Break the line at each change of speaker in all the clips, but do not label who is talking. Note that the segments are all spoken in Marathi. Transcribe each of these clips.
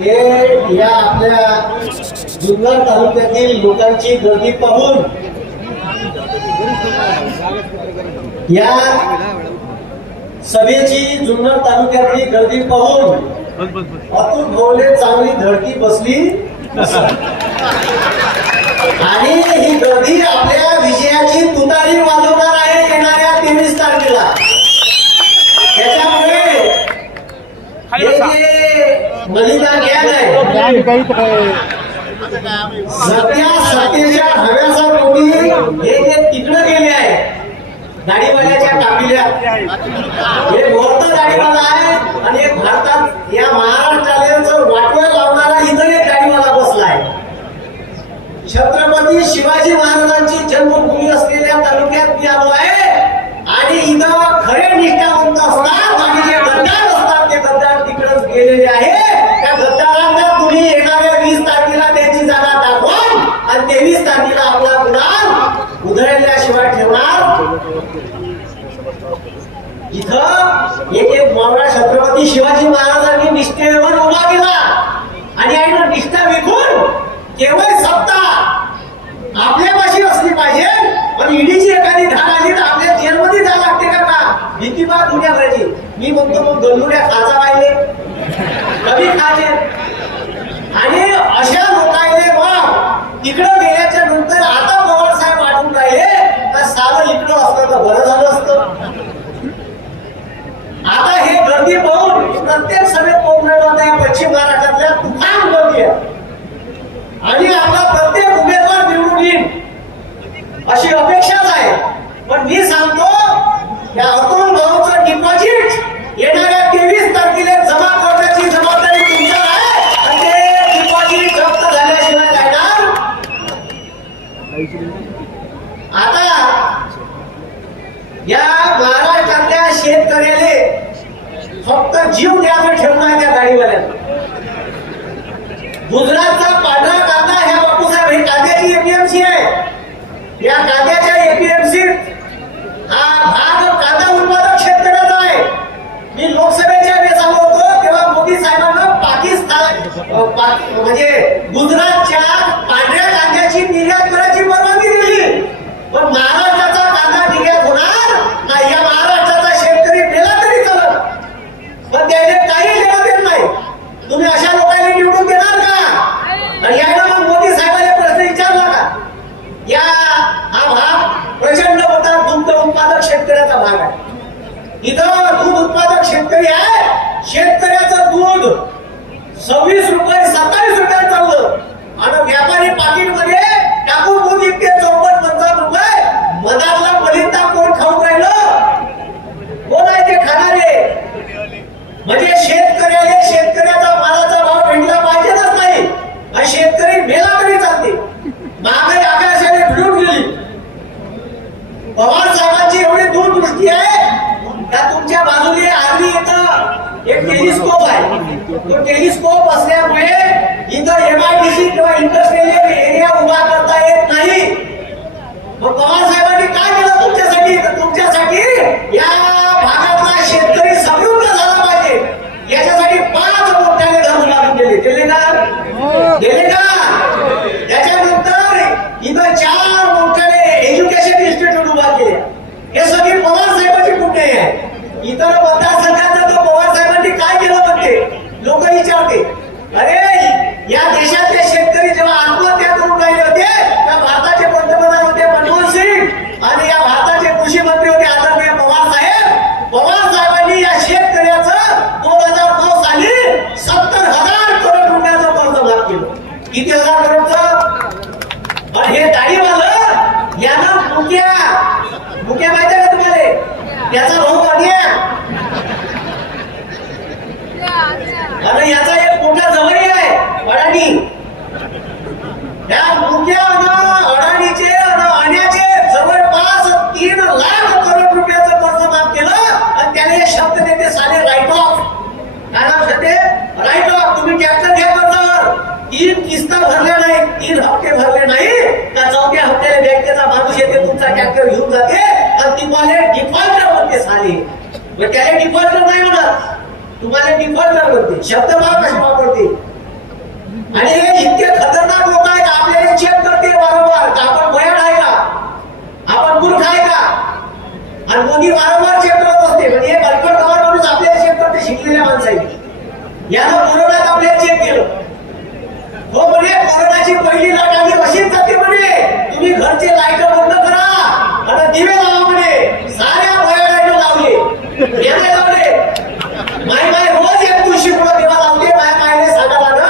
हे या आपल्या जुन्नर तालुक्यातील लोकांची गर्दी पाहून या सभेची जुन्नर तालुक्यातली गर्दी पाहून अतुल भोवले चांगली धडकी बसली. आणि ही गर्दी आपल्या विजयाची तुतारी वाजवणार आहे येणाऱ्या तेवीस तारखेला. त्याच्यामुळे जे बलिदान गॅन आहे. सध्या सत्तेच्या हव्याचा कोणी हे तिकडं गेले आहे हे मोठं आणि एक भारतात या महाराष्ट्राला वाटवं लावणारा इथं एक गाडीवाला बसला आहे. छत्रपती शिवाजी महाराजांची जन्मभूमी असलेल्या तालुक्यात मी आलो आहे आणि इथं खरे निष्ठावंत असतात आणि जे गद्दार असतात ते गद्दार तिकडच गेलेले आहे तेवीस तारखेला आपला गुन्हा उघडल्याशिवाय ठेवणार. इथं एक एक मावळा छत्रपती शिवाजी महाराजांनी निष्ठेवर उभा केला. आणि आईनं निष्ठा विकून केवळ सत्ता आपल्यापाशी असली पाहिजे. पण ईडीची एखादी धाड आली तर आपल्या जेलमध्ये जावं लागते का का? भीती बा दुनियाभराची. मी म्हणतो मग गंडुड्या खाजा पाहिले. कमी खाजे आणि अशा लोकांनी तिकडं गेल्याच्यानंतर आता पवार साहेब आठवून राहिले तर सारं इकडं असलं तर बरं झालं असतं. आता हे गर्दी पाहून प्रत्येक सभेत पाहून राहिलो या पश्चिम महाराष्ट्रातल्या तुफान गर्दी आहे. आणि आपला प्रत्येक उमेदवार निवडून येईल अशी अपेक्षाच आहे. पण मी सांगतो या अतुल भाऊ डिपॉझिट येणाऱ्या तेवीस तारखेला जमा करण्याची जबाबदारी तुमच्यावर आहे आणि ते डिपॉझिट जप्त झाल्याशिवाय जाणार आता या महाराष्ट्रातल्या शेतकऱ्याले फक्त जीव द्यायचा ठेवणं त्या गाडीवाल्यानं गुजरातचा पांढरा कांदा ह्या बापूसाहेब हे कांद्याची एपीएमसी आहे. या कांद्याच्या एपीएमसी हा भाग कांदा उत्पादक शेतकऱ्याचा आहे. मी लोकसभेच्या वेळेस आलो होतो तेव्हा मोदी साहेबांना पाकिस्तान म्हणजे गुजरातच्या पांढऱ्या कांद्याची निर्यात करायची परवानगी दिली. पण महाराष्ट्राचा कांदा निर्यात होणार नाही या महाराष्ट्राचा शेतकरी मेला तरी चालत पण त्याने काही लेणं देत नाही तुम्ही अशा लोकांना निवडून देणार का आणि यायला मग मोदी साहेबांना प्रश्न विचारला का या हा भाग प्रचंड मोठा दुग्ध उत्पादक शेतकऱ्याचा भाग आहे इथं दूध उत्पादक शेतकरी आहे शेतकऱ्याचं दूध सव्वीस रुपये सत्तावीस रुपये चाललं आणि व्यापारी पाकिटमध्ये टाकून दूध इतके चौपट पंचावन्न रुपये मधातला मलिंदा कोण खाऊन राहिलं कोण आहे ते खाणारे म्हणजे शेतकऱ्याला शेतकऱ्याचा मालाचा भाव भेटला पाहिजेच नाही आणि शेतकरी मेला तरी चालते महागाई आकाशाने भिडून गेली पवार साहेबांची एवढी दूरदृष्टी आहे का तुमच्या बाजूने आर्मी इथं एक टेलिस्कोप आहे तो टेलिस्कोप असल्यामुळे इथं एमआयडीसी किंवा इंडस्ट्रियल एरिया उभा करता येत नाही मग पवार साहेबांनी काय केलं तुमच्यासाठी तर तुमच्यासाठी या भागातला शेतकरी समृद्ध झाला पाहिजे याच्यासाठी पाच मोठ्याने धरून लागून गेले गेले का गेले का त्याच्यानंतर इथं चार मोठ्याने एज्युकेशन इन्स्टिट्यूट उभा केले. हे सगळे पवार साहेबांची कुठे आहे? इतर मतदारसंघात तर पवार साहेबांनी काय केलं म्हणते लोक विचारते अरे या देशातले शेतकरी जेव्हा आत्महत्या करून राहिले होते त्या भारताचे पंतप्रधान होते मनमोहन सिंग आणि या भारताचे कृषी मंत्री होते आदरणीय पवार साहेब पवार साहेबांनी या शेतकऱ्याचं दोन हजार नऊ साली सत्तर हजार करोड रुपयाचं कर्ज माफ केलं किती हजार करोडचं पण हे दाढीवालं यानं मुक्या मुक्या माहिती आहे का तुम्हाला याचा भाऊ कधी आहे आणि याचा एक मोठा जवळ आहे अडाणी. या मुख्या अडाणीचे अण्याचे जवळपास तीन लाख करोड रुपयाचं कर्ज माफ केलं आणि त्याने हे शब्द देते साले राईट ऑफ काय नाव ते राईट ऑफ तुम्ही ट्रॅक्टर घ्या कर्जावर. तीन किस्ता भरल्या नाही तीन हप्ते भरले नाही का चौथ्या हप्त्याला बँकेचा माणूस येते तुमचा ट्रॅक्टर घेऊन जाते. आणि तुम्हाला डिफॉल्टर म्हणते साले. मग त्याला डिफॉल्टर नाही म्हणत तुम्हाला डिफॉल्टर म्हणते शब्द भाव कशी वापरते. आणि हे इतके खतरनाक लोक आहेत का आपल्याला चेक करते वारंवार का आपण भयाड आहे का? आपण मूर्ख आहे का? आणि मोदी वारंवार चेक करत असते. म्हणजे हे बलकट गवार माणूस आपल्याला चेक करते शिकलेल्या माणसाची यानं कोरोनात आपल्याला चेक केलं. हो म्हणे कोरोनाची पहिली लाट आली अशीच जाते म्हणे. तुम्ही घरचे लाइट बंद करा. आता दिवे लावा म्हणे. साऱ्या भया लावले. लावले माय माय रोज एक तुळशी पुढं देवा लावते माय मायने सांगा ना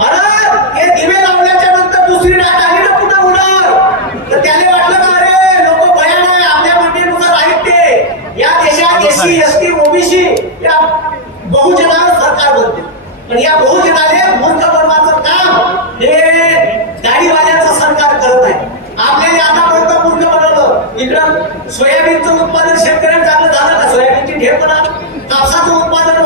अरे हे दिवे लावल्याच्या नंतर दुसरी लाट आली ना पुन्हा उन्हाळ तर त्याने वाटलं का अरे लोक भयान आहे आपल्या म्हणण्यानुसार आहेत ते या देशात एससी एसटी ओबीसी या बहुजनावर सरकार बनते पण या बहुजनाने मूर्ख बनवायचं काम हे गाडीवाल्यांचं सरकार करत आहे आपल्याला आतापर्यंत मूर्ख बनवलं इकडं सोयाबीनचं उत्पादन शेतकऱ्यांचं चांगलं झालं का सोयाबीनची ढेप म्हणा कापसाचं उत्पादन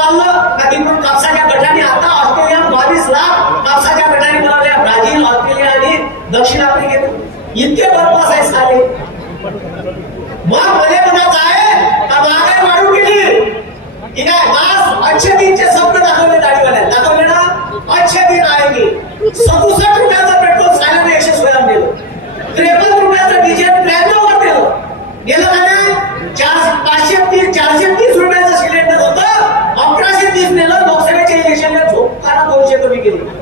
वाढलं कापसाच्या गटाने आता ऑस्ट्रेलिया बावीस लाख कापसाच्या गटाने बनवल्या ब्राझील ऑस्ट्रेलिया आणि दक्षिण आफ्रिकेत. इतके बदमाश आहे साले. मग मध्ये म्हणायचं आहे का महागाई वाढून गेली? ठीक आहे आज अच्छे दिनचे स्वप्न दाखवले दाढीवाल्या दाखवले ना? अच्छे दिन आएगी सदुसष्ट रुपयाचं पेट्रोल सायलाने एकशे सोळा दिलं त्रेपन्न रुपयाचं डिझेल त्र्याण्णव वर दिलं गेलं का नाही? चार पाचशे तीस चारशे तीस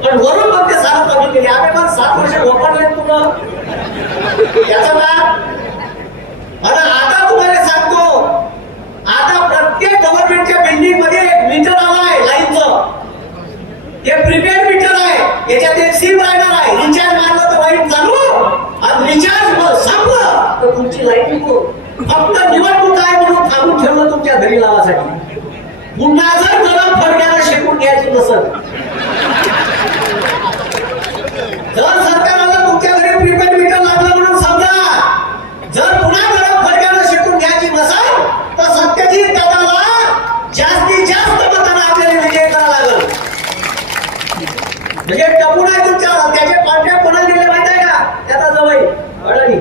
पण वरून मग ते सात कमी केले. आम्ही पण सात वर्ष वापरले तुला याचा लाभ? आणि आता तुम्हाला सांगतो. आता प्रत्येक गव्हर्नमेंटच्या बिल्डिंगमध्ये एक मीटर आलाय लाईनचं हे प्रीपेड मीटर आहे. याच्यात एक सिम राहणार आहे. रिचार्ज मारलं तर लाइट चालू. आणि रिचार्ज संपलं. तर तुमची लाइट फक्त निवडणूक आहे म्हणून थांबून ठेवलं तुमच्या घरी लावासाठी. पुन्हा जर गरम फडक्याला शेकून घ्यायची नसत जर सरकारला तुमच्या घरी प्रीपेड मीटर लागलं म्हणून समजा जर पुन्हा गरम फडक्यानं शिकून घ्यायची नसेल तर सत्यजित दादाला जास्तीत जास्त मतांना आपल्याला विजय करावा लागल म्हणजे टपून आहे तुमच्या त्याचे कॉन्ट्रॅक्ट कोणाला दिले माहीत आहे का त्याचा जवळ अडाणी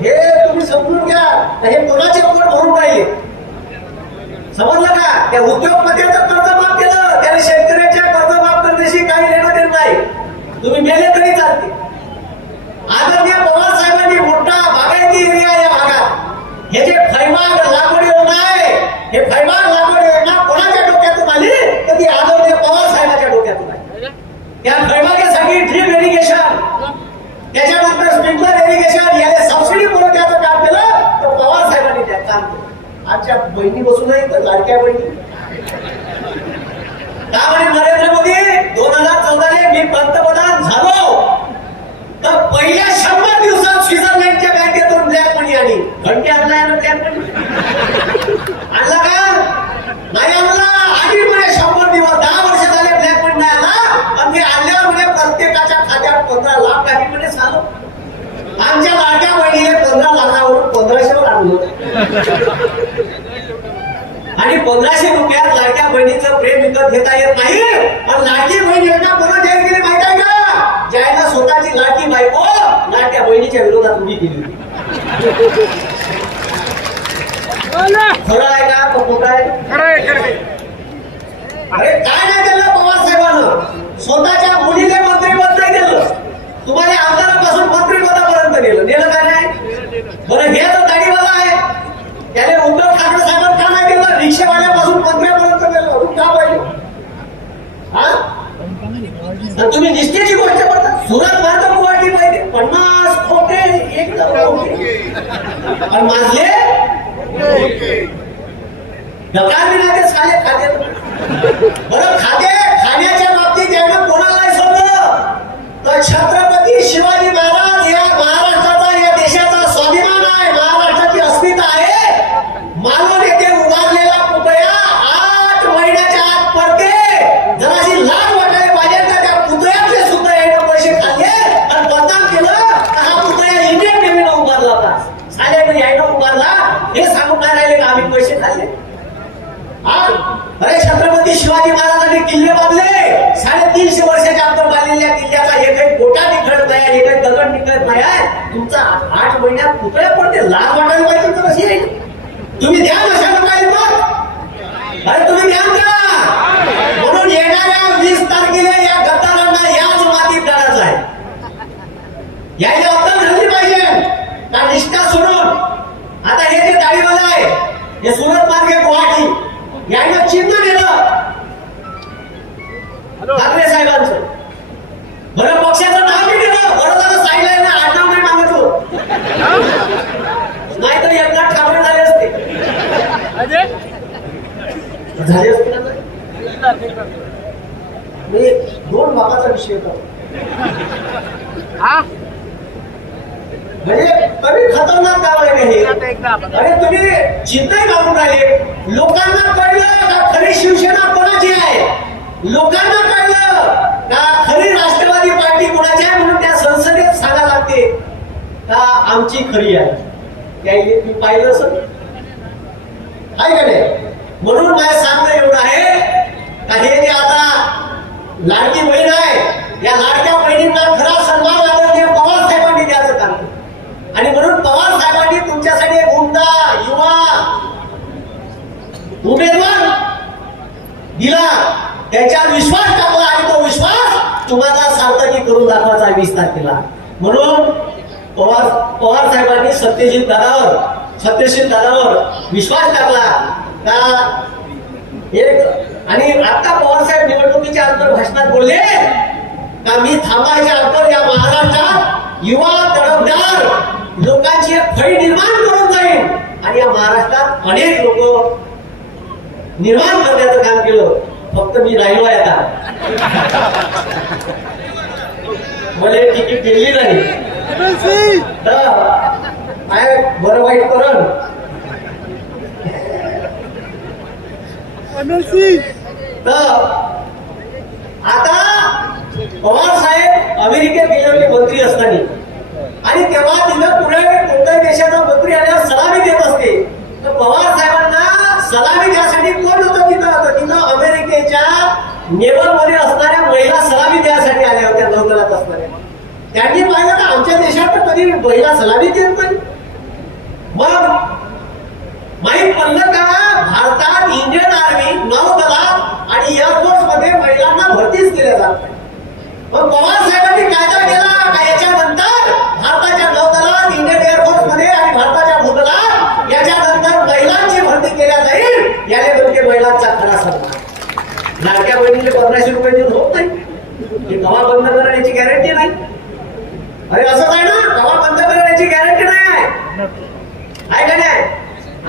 हे तुम्ही समजून घ्या हे कोणाचे पोट भरून पाहिजे समजलं का त्या उद्योगपत्याचं कर्ज माफ केलं त्याने शेतकऱ्याच्या कर्ज माफ करण्याशी काही लेणं देत नाही तुम्ही मेले तरी चालते आदरणीय पवार साहेबांनी मोठा बागायती एरिया या भागात हे जे फैमाग लागवड योजना आहे हे फैमाग लागवड योजना कोणाच्या डोक्यातून आली तर ती आदरणीय पवार साहेबांच्या डोक्यातून आली त्या फैमागेसाठी ड्रीप इरिगेशन त्याच्यानंतर स्प्रिंकलर इरिगेशन याला सबसिडी पुरवठ्याचं काम केलं तर पवार साहेबांनी त्या काम केलं आजच्या बहिणी बसून नाही तर लाडक्या बहिणी. का म्हणे नरेंद्र मोदी दोन हजार चौदाले मी पंतप्रधान झालो. तर पहिल्या शंभर दिवसात स्वित्झर्लंडच्या बँकेतून ब्लॅक मनी आली. घंटे आणला ना ब्लॅक मनी. आणला का? नाही आणला. आधी म्हणे शंभर दिवस दहा वर्ष झाले ब्लॅक मनी नाही आला आणि ते आणल्यावर म्हणे प्रत्येकाच्या खात्यात पंधरा लाख आहे म्हणे झालं आमच्या लाडक्या बहिणीने पंधरा लाखावरून पंधराशेवर आणलं आणि पंधराशे रुपयात लाडक्या बहिणीचं प्रेम विकत घेता येत नाही. पण लाडकी बहीण योजना कोणा जाहीर केली माहीत आहे का? ज्यानं स्वतःची लाडकी बायको लाडक्या बहिणीच्या विरोधात उभी केली होती. खरं आहे का? खोटं आहे? अरे काय नाही केलं पवार साहेबांनं? स्वतःच्या मुलीने मंत्रीपद नाही दिलं. तुम्हाला आमदारापासून मंत्रीपदापर्यंत नेलं. नेलं का नाही? बरं हे तर दाढीवाला आहे त्याने उद्धव ठाकरे साहेबांना का नाही दिलं रिक्षावाल्यापासून मंत्र्यापर्यंत नेलं अजून का पाहिजे हा तर तुम्ही निष्ठेची गोष्ट करता. सुरत भारत गुवाहाटी पाहिजे पन्नास खोटे एक आणि माझले डकार बी नाही ते साले खाते. बरं? तुमचा आठ महिन्यात पुतळ्या पडते लाल वाटायला पाहिजे तुमचं कशी आहे. तुम्ही द्या नशाला पाहिजे अरे तुम्ही द्या म्हणून येणाऱ्या वीस तारखेला या गद्दारांना याच मातीत करायचं आहे. झाली पाहिजे. का निष्ठा सोडून? आता हे जे आहे हे सुरत मार्गे गुवाहाटी. यायला चिन्ह नेलं. ठाकरे साहेबांचं. बरं पक्षाचं नाव मी दिलं बरं असते. ना तर? मी दोन बाबाचा विषय होता म्हणजे कमी खतरनाक गाव आहे हे. अरे तुम्ही चिंताही काढून राहिले लोकांना कळलं का खरी शिवसेना कोणाची आहे? लोकांना कळलं का खरी राष्ट्रवादी पार्टी कोणाची आहे म्हणून त्या संसदेत सांगा लागते का आमची खरी आहे? मी पाहिलं असं. आहे का नाही? म्हणून माझं सांगणं एवढं आहे का हे जे आता लाडकी बहीण आहे या लाडक्या बहिणींना खरा सन्मान लागत हे पवार साहेबांनी द्यायचं काम आणि म्हणून पवार साहेबांनी तुमच्यासाठी एक उमदा युवा उमेदवार दिला. त्याच्यावर विश्वास टाकला आणि तो विश्वास तुम्हाला सार्थकी करून दाखवायचा वीस तारखेला. म्हणून पवार पवार साहेबांनी सत्यजित दादावर सत्यशील दादावर विश्वास टाकला. का? एक आणि आता पवार साहेब निवडणुकीच्या अंतर भाषणात बोलले का मी थांबायच्या अंतर या महाराष्ट्रात युवा तडफदार लोकांची एक फळी निर्माण करून जाईल आणि या महाराष्ट्रात अनेक लोक निर्माण करण्याचं काम केलं. फक्त मी राहिलो आहे आता. मला हे तिकीट दिली नाही. काय बरं वाईट करण. तर आता पवार साहेब अमेरिकेत गेले मंत्री असताना. आणि तेव्हा तिथं पुढे कोणत्याही देशाचा मंत्री आल्यावर सलामी देत असते. तर पवार साहेबांना सलामी द्यासाठी कोण होतं तिथं? होतं तिथं अमेरिकेच्या नेवलमध्ये असणाऱ्या महिला सलामी द्यासाठी आल्या होत्या नौदलात असणाऱ्या. त्यांनी पाहिलं का आमच्या देशात तर कधी महिला सलामी देत नाही. मग माहीत पडलं का? भारतात इंडियन आर्मी नौदला आणि एअरफोर्समध्ये महिलांना भरतीच केल्या जात नाही. मग पवार साहेबांनी कायदा केला का? याच्यानंतर भारताच्या नौदलात इंडियन एअरफोर्समध्ये आणि भारताच्या भूदलात याच्यानंतर महिलांची भरती केल्या जाईल याने म्हणजे महिलांचा खरा सन्मान. लाडक्या बहिणीले पन्नासशे रुपये देऊन होत नाही. हे कवा बंद करण्याची गॅरंटी नाही. अरे असंच आहे ना? कवा बंद करण्याची गॅरंटी नाही आहे आहे का नाही?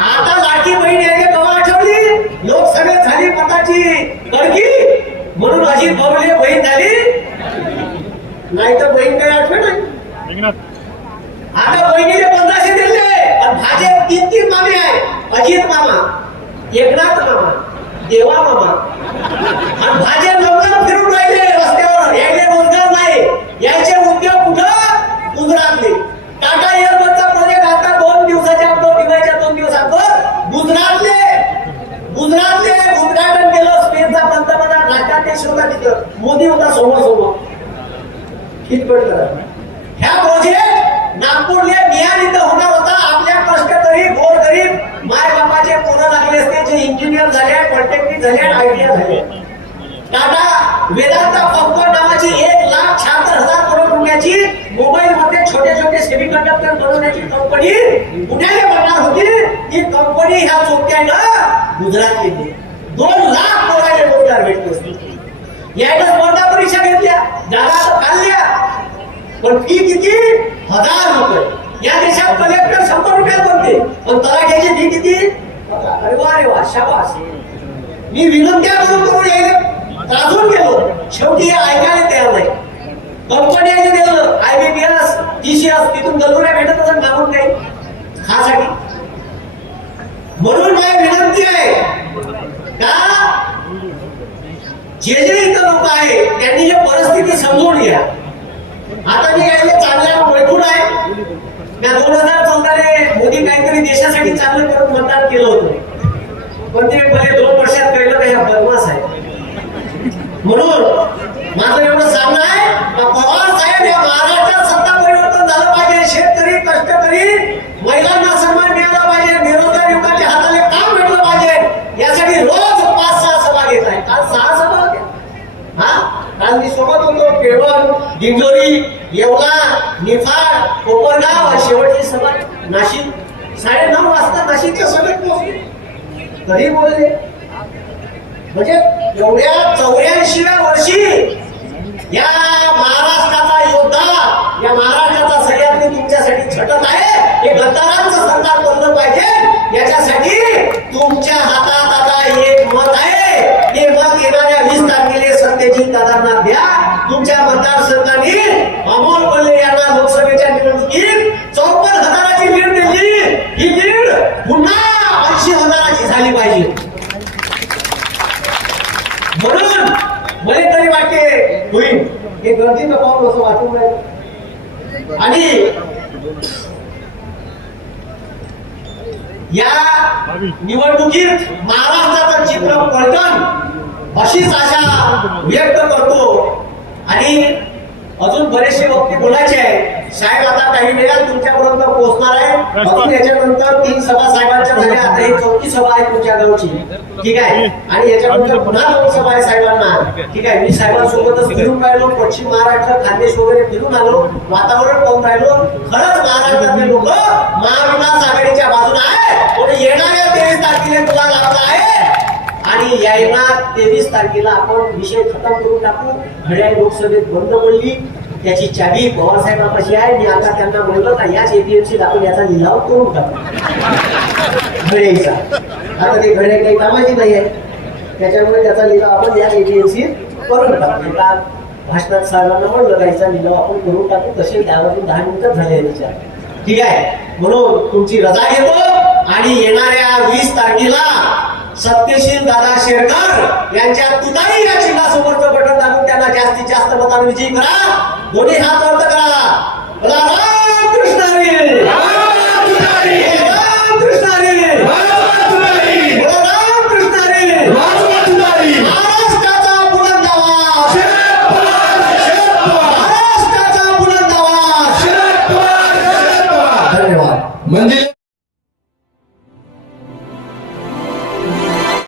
आता लाडकी बहीण यायला कवा आठवली? लोकसभेत झाली मताची गडकी म्हणून अजित भाऊले बहीण झाली? नाही तर बहीण काही आठवण नाही. आता बहिणीने पंधराशे दिले आणि भाजप तीन तीन मामे आहे. अजित मामा एकनाथ मामा देवा मामा. आणि भाजप लवकर फिरून राहिले रस्त्यावर. यायले रोजगार नाही. यायचे उद्योग कुठं? गुजरातले. टाटा एअरबसचा प्रोजेक्ट आता दोन दिवसाच्या अगोदर दिवाळीच्या दोन दिवसांवर गुजरातले गुजरातले उद्घाटन केलं स्पेनचा पंतप्रधान राष्ट्राध्यक्ष होता तिथं मोदी होता समोर समोर कितपत करा ह्या प्रोजेक्ट नागपूरले मियान इथं होणार होता. आपल्या कष्टकरी गोरगरीब माय बापाचे पोरं लागले असते जे इंजिनियर झाले पॉलिटेक्निक झाले आयटीआय झाले. टाटा वेदांता फॉक्कर नावाची एक लाख शहात्तर हजार करोड रुपयाची मोबाईल मध्ये छोटे छोटे सेमी कंडक्टर बनवण्याची कंपनी पुण्याने बनणार होती. ती कंपनी ह्या चोपट्यानं गुजरात येते दोन लाख पोराले रोजगार भेटले असते यायला स्पर्धा परीक्षा घेतल्या जागा तर काढल्या पण फी किती? हजार रुपये. या देशात कलेक्टर शंभर रुपयात बनते पण तलाठ्याची फी किती? अरे वा अरे वा शाबास. मी विनंत्या करून करून यायला. त्रासून गेलो. शेवटी ऐकायला तयार नाही. कंपनी आहे दिलं आयबीपीएस टीसीएस तिथून गलुऱ्या भेटत असं मागून काही. खासाठी. म्हणून माझी विनंती आहे का? जे जे इथं लोक आहे त्यांनी जे परिस्थिती समजून घ्या. आता मी काहीतरी चांगल्या वैकुट आहे. त्या दोन हजार चौदाने मोदी काहीतरी देशासाठी चांगलं करून मतदान केलं होतं. पण ते पहिले दोन वर्षात कळलं का ह्या बदमास आहे म्हणून माझं एवढं सांगणं आहे का पवार साहेब या महाराष्ट्रात सत्ता परिवर्तन झालं पाहिजे शेतकरी कष्टकरी महिलांना सन्मान मिळाला पाहिजे बेरोजगार युवकांच्या हाताने काम भेटलं पाहिजे यासाठी रोज पाच सहा सभा घेत आहे काल सहा सभा होत्या हा काल मी सोबत होतो केवळ दिंडोरी येवला निफाड कोपरगाव शेवटची सभा. नाशिक साडे नऊ वाजता नाशिकच्या सभेत पोहोचली. तरी बोलले म्हणजे एवढ्या चौऱ्याऐंशीव्या वर्षी या महाराष्ट्राचा योद्धा या महाराष्ट्राचा सगळ्यांनी तुमच्यासाठी झटत आहे हे गद्दारांचं सरकार बनलं पाहिजे याच्यासाठी तुमच्या हातात आता एक मत आहे. ते मत येणाऱ्या वीस तारखेला सत्यजित दादांना द्या तुमच्या मतदारसंघाने अमोल कोल्हे यांना लोकसभेच्या निवडणुकीत चौपन्न हजाराची लीड दिली ही लीड पुन्हा ऐंशी हजाराची झाली पाहिजे म्हणून मला तरी वाटते होईल हे गर्दीचं पाऊल असं वाटून राहिलं आणि या निवडणुकीत महाराष्ट्राचं चित्र पलटण अशीच आशा व्यक्त करतो. आणि अजून बरेचसे वक्ते बोलायचे आहे साहेब आता काही वेळात तुमच्यापर्यंत पोहोचणार आहे. अजून याच्यानंतर तीन सभा साहेबांच्या झाल्या आता ही चौथी सभा आहे तुमच्या गावची. ठीक आहे? आणि याच्यानंतर पुन्हा दोन सभा आहे साहेबांना. ठीक आहे. मी साहेबांसोबतच फिरून राहिलो पश्चिम महाराष्ट्र खानदेश वगैरे फिरून आलो वातावरण पाहून राहिलो. खरंच महाराष्ट्रातले लोक महाविकास आघाडीच्या बाजूने आहे पण येणाऱ्या तेवीस तारखेला तुला लाभला आहे? आणि यायला तेवीस तारखेला आपण विषय खतम करून टाकू. घड्याळ लोकसभेत बंद पडली. त्याची चावी पवार आहे. मी आता त्यांना म्हणलं का याच एपीएमसी आपण याचा लिलाव करून टाकू. घड्याचा आता ते घडे काही कामाची नाही आहे. त्याच्यामुळे त्याचा लिलाव आपण या एपीएमसी करून टाकू. एका भाषणात साहेबांना म्हणलं का याचा लिलाव आपण करून टाकू. तसे त्यावरून दहा मिनिटं झाले विचार. ठीक आहे. म्हणून तुमची रजा घेतो आणि येणाऱ्या वीस तारखेला सत्यशील दादा शेरकर यांच्या तुतारी या चिन्हासमोरचं बटन दाबून त्यांना जास्तीत जास्त मताने विजयी करा. दोन्ही हात वर करा